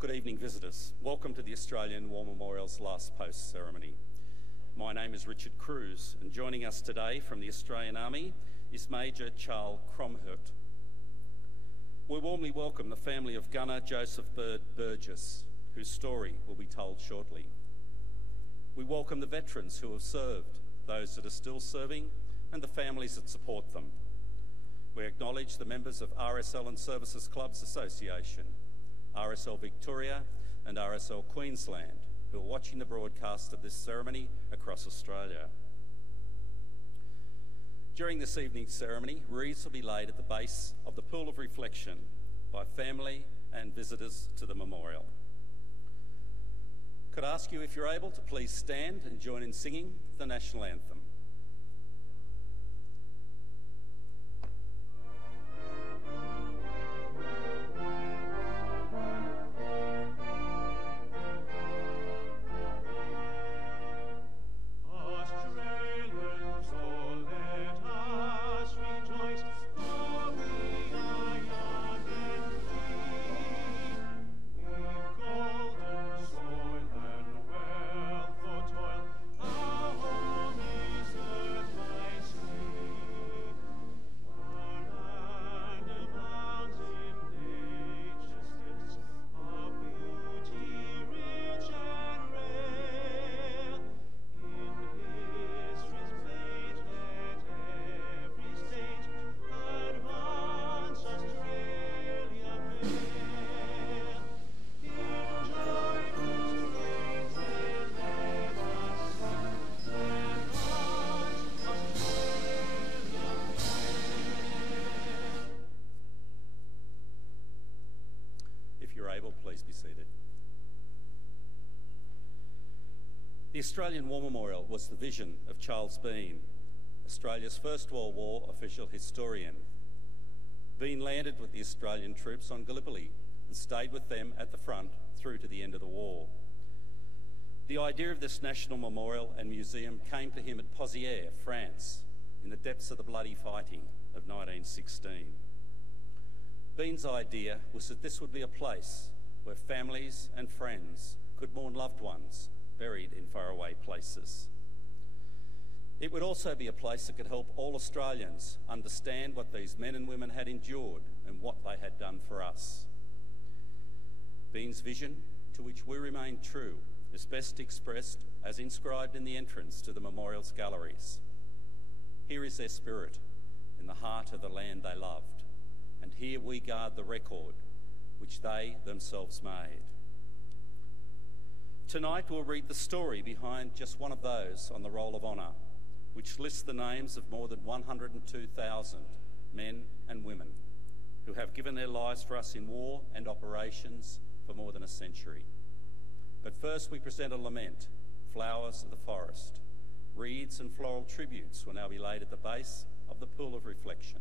Good evening, visitors. Welcome to the Australian War Memorial's last post ceremony. My name is Richard Cruz, and joining us today from the Australian Army is Major Charles Cromhurt. We warmly welcome the family of Gunner Joseph Burgess, whose story will be told shortly. We welcome the veterans who have served, those that are still serving, and the families that support them. We acknowledge the members of RSL and Services Clubs Association, RSL Victoria and RSL Queensland, who are watching the broadcast of this ceremony across Australia. During this evening's ceremony, wreaths will be laid at the base of the Pool of Reflection by family and visitors to the memorial. Could I ask you, if you're able, to please stand and join in singing the National Anthem. Please be seated. The Australian War Memorial was the vision of Charles Bean, Australia's First World War official historian. Bean landed with the Australian troops on Gallipoli and stayed with them at the front through to the end of the war. The idea of this national memorial and museum came to him at Pozières, France, in the depths of the bloody fighting of 1916. Bean's idea was that this would be a place where families and friends could mourn loved ones buried in faraway places. It would also be a place that could help all Australians understand what these men and women had endured and what they had done for us. Bean's vision, to which we remain true, is best expressed as inscribed in the entrance to the memorial's galleries. Here is their spirit in the heart of the land they loved, and here we guard the record which they themselves made. Tonight we'll read the story behind just one of those on the Roll of Honour, which lists the names of more than 102,000 men and women who have given their lives for us in war and operations for more than a century. But first we present a lament, Flowers of the Forest. Wreaths and floral tributes will now be laid at the base of the Pool of Reflection.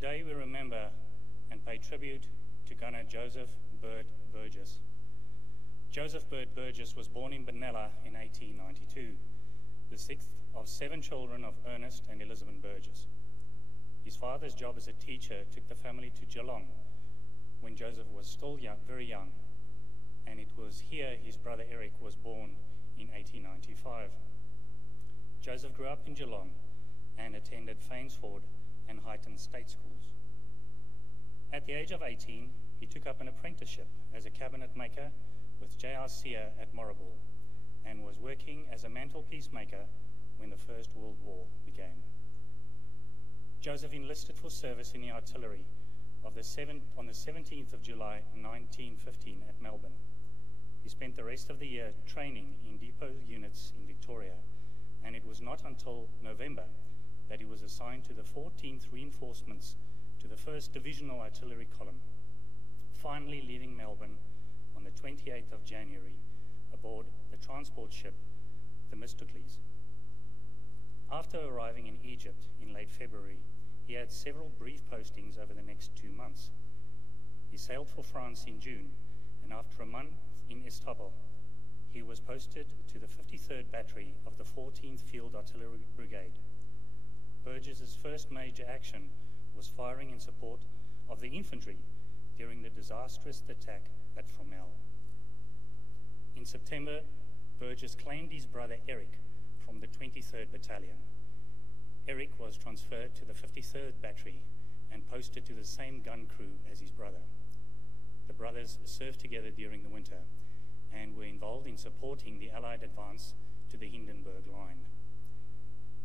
Today we remember and pay tribute to Gunner Joseph Burt Burgess. Joseph Burt Burgess was born in Benalla in 1892, the sixth of 7 children of Ernest and Elizabeth Burgess. His father's job as a teacher took the family to Geelong when Joseph was still very young, and it was here his brother Eric was born in 1895. Joseph grew up in Geelong and attended Fainsford and Highton State Schools. At the age of 18, he took up an apprenticeship as a cabinet maker with J.R. Sear at Morrible and was working as a mantelpiece maker when the First World War began. Joseph enlisted for service in the artillery on the 17th of July 1915 at Melbourne. He spent the rest of the year training in depot units in Victoria, and it was not until November that he was assigned to the 14th Reinforcements to the 1st Divisional Artillery Column, finally leaving Melbourne on the 28th of January aboard the transport ship Themistocles. After arriving in Egypt in late February, he had several brief postings over the next 2 months. He sailed for France in June, and after a month in Istanbul, he was posted to the 53rd Battery of the 14th Field Artillery Brigade. Burgess's first major action was firing in support of the infantry during the disastrous attack at Fromelles. In September, Burgess claimed his brother Eric from the 23rd Battalion. Eric was transferred to the 53rd Battery and posted to the same gun crew as his brother. The brothers served together during the winter and were involved in supporting the Allied advance to the Hindenburg Line.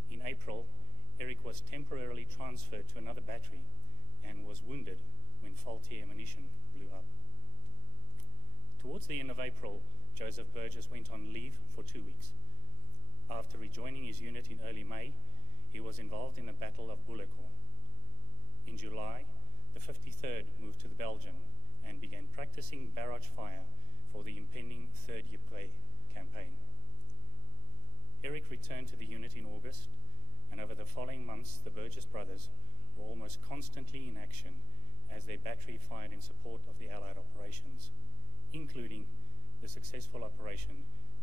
In April, Eric was temporarily transferred to another battery and was wounded when faulty ammunition blew up. Towards the end of April, Joseph Burgess went on leave for 2 weeks. After rejoining his unit in early May, he was involved in the Battle of Bullecourt. In July, the 53rd moved to the Belgium and began practicing barrage fire for the impending Third Ypres campaign. Eric returned to the unit in August, and over the following months, the Burgess brothers were almost constantly in action as their battery fired in support of the Allied operations, including the successful operation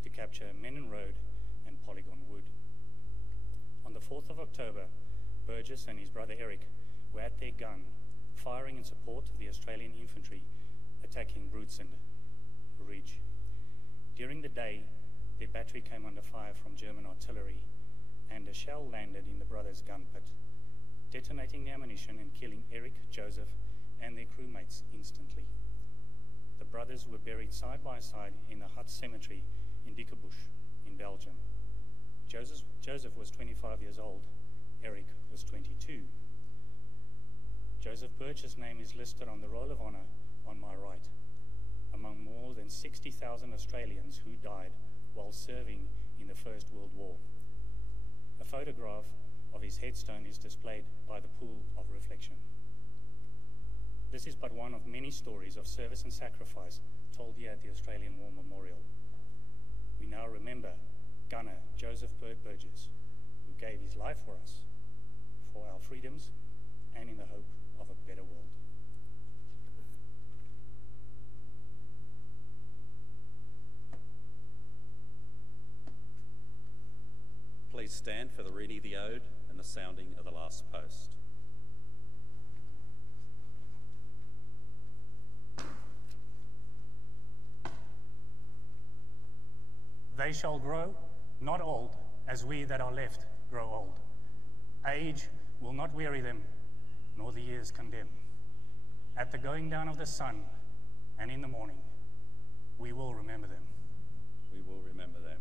to capture Menin Road and Polygon Wood. On the 4th of October, Burgess and his brother Eric were at their gun, firing in support of the Australian infantry attacking Broodsand Ridge. During the day, their battery came under fire from German artillery, and a shell landed in the brothers' gun pit, detonating the ammunition and killing Eric, Joseph, and their crewmates instantly. The brothers were buried side by side in the Hut Cemetery in Dikkebusch in Belgium. Joseph was 25 years old. Eric was 22. Joseph Burgess' name is listed on the Roll of Honour on my right, among more than 60,000 Australians who died while serving in the First World War. A photograph of his headstone is displayed by the Pool of Reflection. This is but one of many stories of service and sacrifice told here at the Australian War Memorial. We now remember Gunner Joseph Burt Burgess, who gave his life for us, for our freedoms, and in the hope of a better world. Please stand for the reading of the Ode and the sounding of the last post. They shall grow, not old, as we that are left grow old. Age will not weary them, nor the years condemn. At the going down of the sun and in the morning, we will remember them. We will remember them.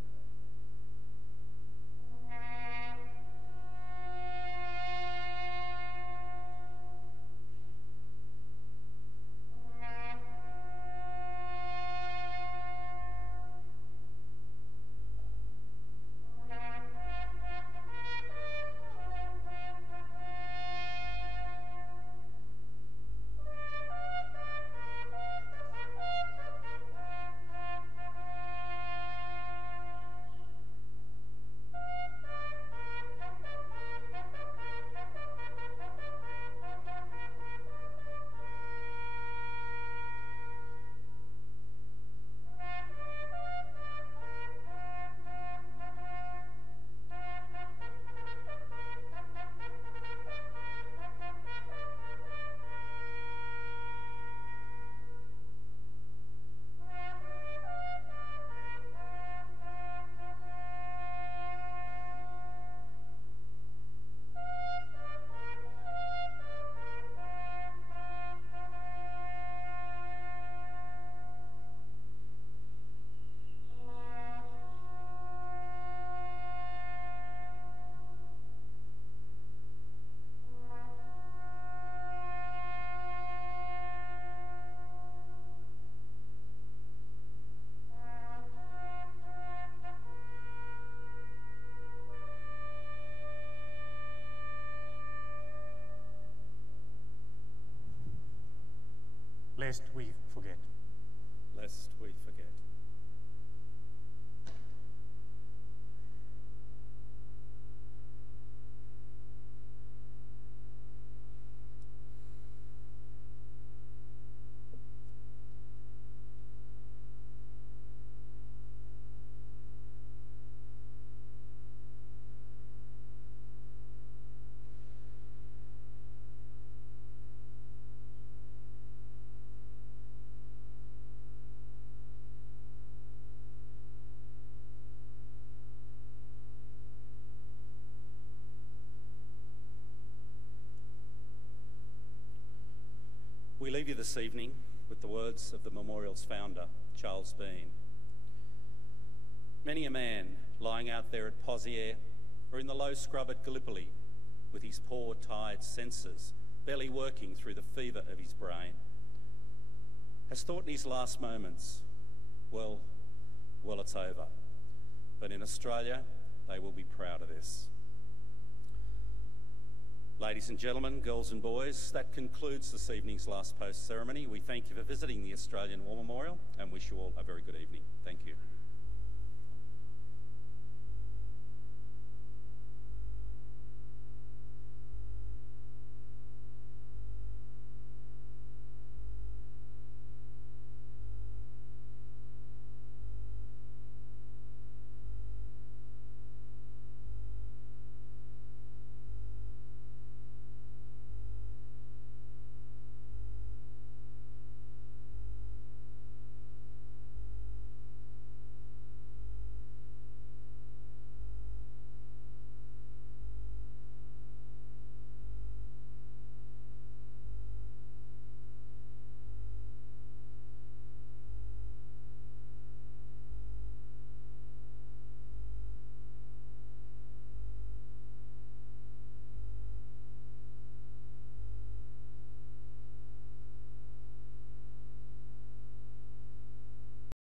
lest we forget. Lest we forget. We leave you this evening with the words of the memorial's founder, Charles Bean. Many a man lying out there at Poziere or in the low scrub at Gallipoli with his poor, tired senses barely working through the fever of his brain has thought in his last moments, well, it's over. But in Australia, they will be proud of this. Ladies and gentlemen, girls and boys, that concludes this evening's last post ceremony. We thank you for visiting the Australian War Memorial and wish you all a very good evening. Thank you.